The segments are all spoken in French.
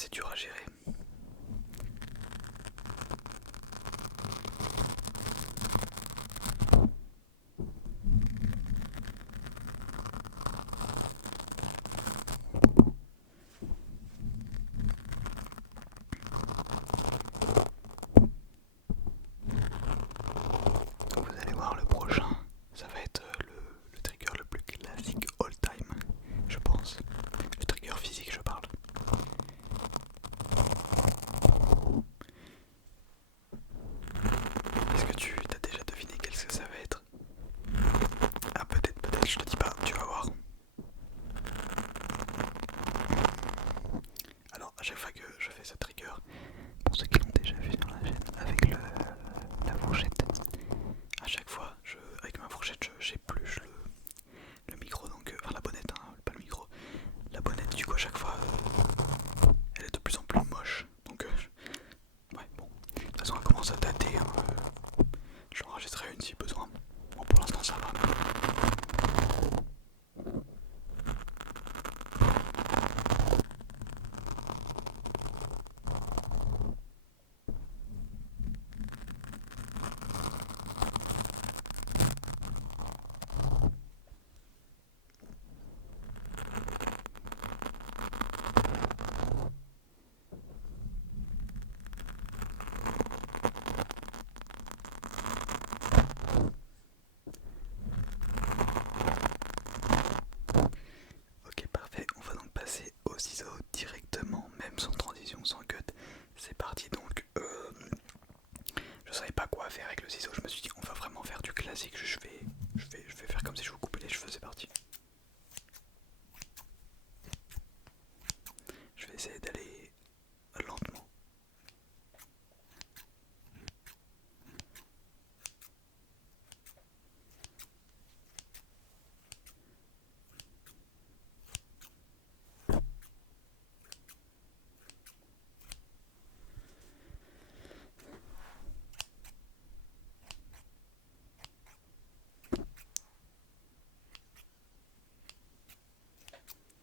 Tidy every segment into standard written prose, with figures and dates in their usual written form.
c'est dur à gérer. Vous allez voir le prochain, ça va être le trigger le plus classique all time, je pense. Le trigger physique, je parle. Est-ce que tu t'as déjà deviné qu'est-ce que ça va être? Ah peut-être, je te dis pas, tu vas voir. Alors à chaque fois que je fais ce trigger, pour ceux qui l'ont déjà vu sur la chaîne, avec la fourchette, à chaque fois, avec ma fourchette, j'épluche le micro, donc enfin la bonnette, hein, pas le micro, la bonnette. Du coup à chaque fois, elle est de plus en plus moche. Donc ouais bon, de toute façon elle commence à dater. Hein, j'enregistrerai une si besoin. Bon pour l'instant ça va. Ok parfait, on va donc passer au ciseau directement, même sans transition, sans cut. C'est parti donc. Je savais pas quoi faire avec le ciseau, je me suis dit on va vraiment faire du classique, je vais faire comme si je vous coupais les cheveux, c'est parti. Je vais essayer d'aller lentement.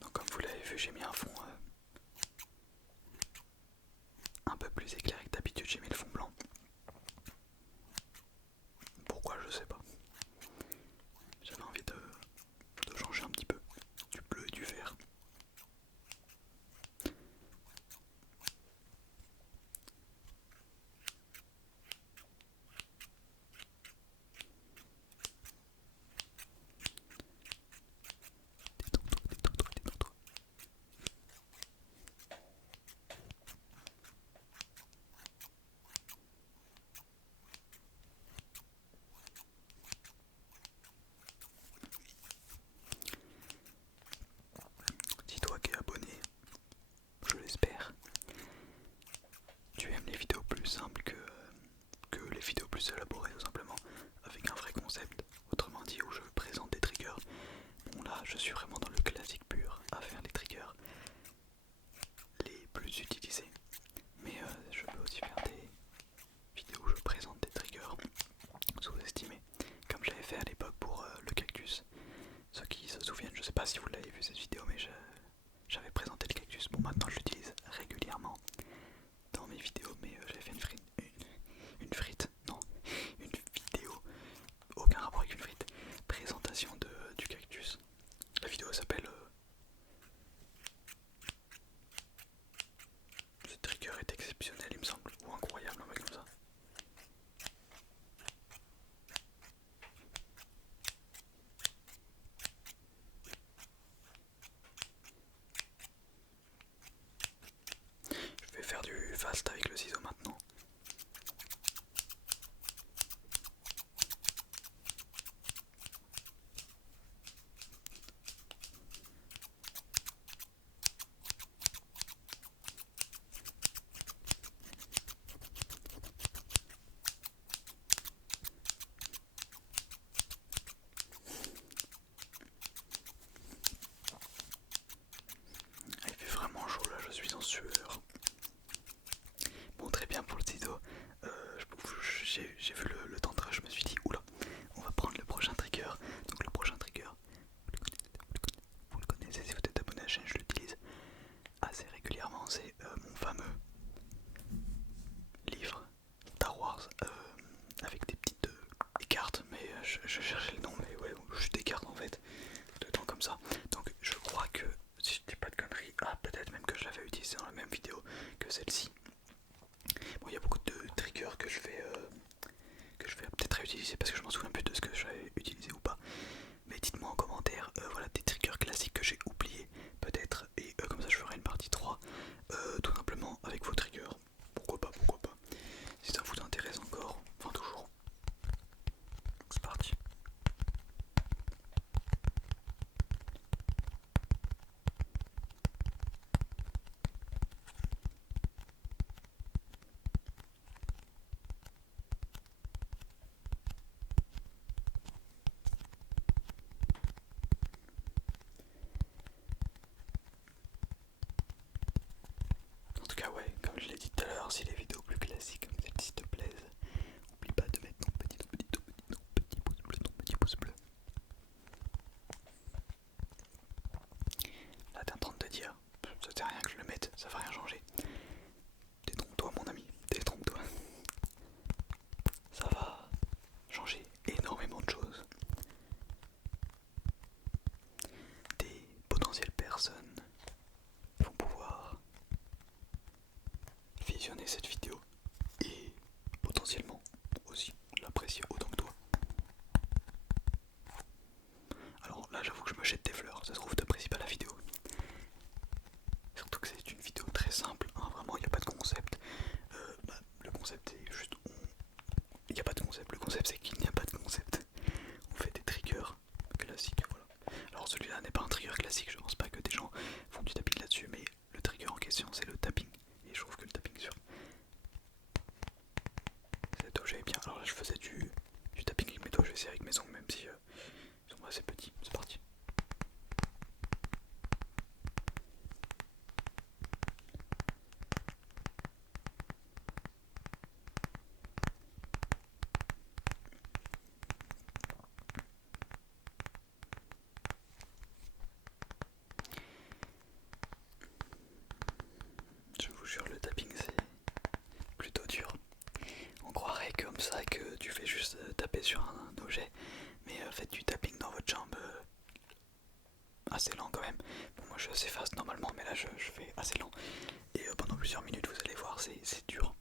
Donc comme vous l'avez vu, j'ai mis un fond un peu plus éclairé que d'habitude, j'ai mis le fond blanc. Pourquoi je sais pas. J'avais envie de changer un petit peu du bleu et du vert. Détends-toi, détends-toi, détends-toi. Dis-toi qu'est abonné, je l'espère. Tu aimes les vidéos plus simples que les vidéos plus élaborées, tout simplement, avec un vrai concept. Autrement dit, où je présente des triggers. Bon là, je suis vraiment dans le classique pur, à faire les triggers les plus utilisés. Mais je peux aussi faire des vidéos où je présente des triggers sous-estimés, comme j'avais fait à l'époque pour le cactus. Ceux qui se souviennent, je sais pas si vous l'avez vu cette vidéo, mais j'avais présenté le cactus. Bon, maintenant je l'utilise régulièrement dans mes vidéos, mais j'avais fait une frite, non, une vidéo, aucun rapport avec une frite, présentation du cactus. La vidéo s'appelle ce trigger est exceptionnel, il me semble, ou incroyable, un truc comme ça. Je vais faire du fast avec le ciseau maintenant. Il fait vraiment chaud là, je suis en sueur. Bon, très que je vais peut-être réutiliser parce que je m'en souviens plus de ce que j'avais utilisé ou pas. Mais dites-moi en commentaire voilà, des triggers classiques que j'ai oubliés peut-être, et comme ça je ferai une partie 3 tout simplement avec vos triggers. Pourquoi pas, si ça vous intéresse encore, enfin toujours. Donc c'est parti. En tout cas ouais, comme je l'ai dit tout à l'heure, si les vidéos plus classiques comme celle-ci te plaisent, n'oublie pas de mettre ton petit pouce bleu. Là t'es en train de te dire, ça sert à rien que je le mette, ça va rien changer. Détrompe-toi mon ami, détrompe-toi. Ça va changer énormément de choses. Des potentielles personnes vont pouvoir visionner cette vidéo et potentiellement aussi l'apprécier autant que toi. Alors là j'avoue que je me jette des fleurs, ça se trouve t'apprécies pas la vidéo. Surtout que c'est une vidéo très simple, hein, vraiment il n'y a pas de concept. Le concept c'est juste... Il n'y a pas de concept, le concept c'est qu'il n'y a pas de concept. On fait des triggers classiques, voilà. Alors celui-là n'est pas un trigger classique, je pense pas que des gens font du tapping là-dessus, mais le trigger en question c'est le tapping. Et je trouve que le tapping sur cet objet est bien. Alors là je faisais du tapping avec mes doigts, je vais essayer avec mes ongles même si ils sont assez petits. C'est parti. Je vous jure, le tapping c'est plutôt dur. On croirait comme ça que tu fais juste taper sur un objet, mais faites du tapping dans votre jambe assez lent quand même. Bon, moi je suis assez fast normalement, mais là je fais assez lent. Et pendant plusieurs minutes, vous allez voir, c'est dur.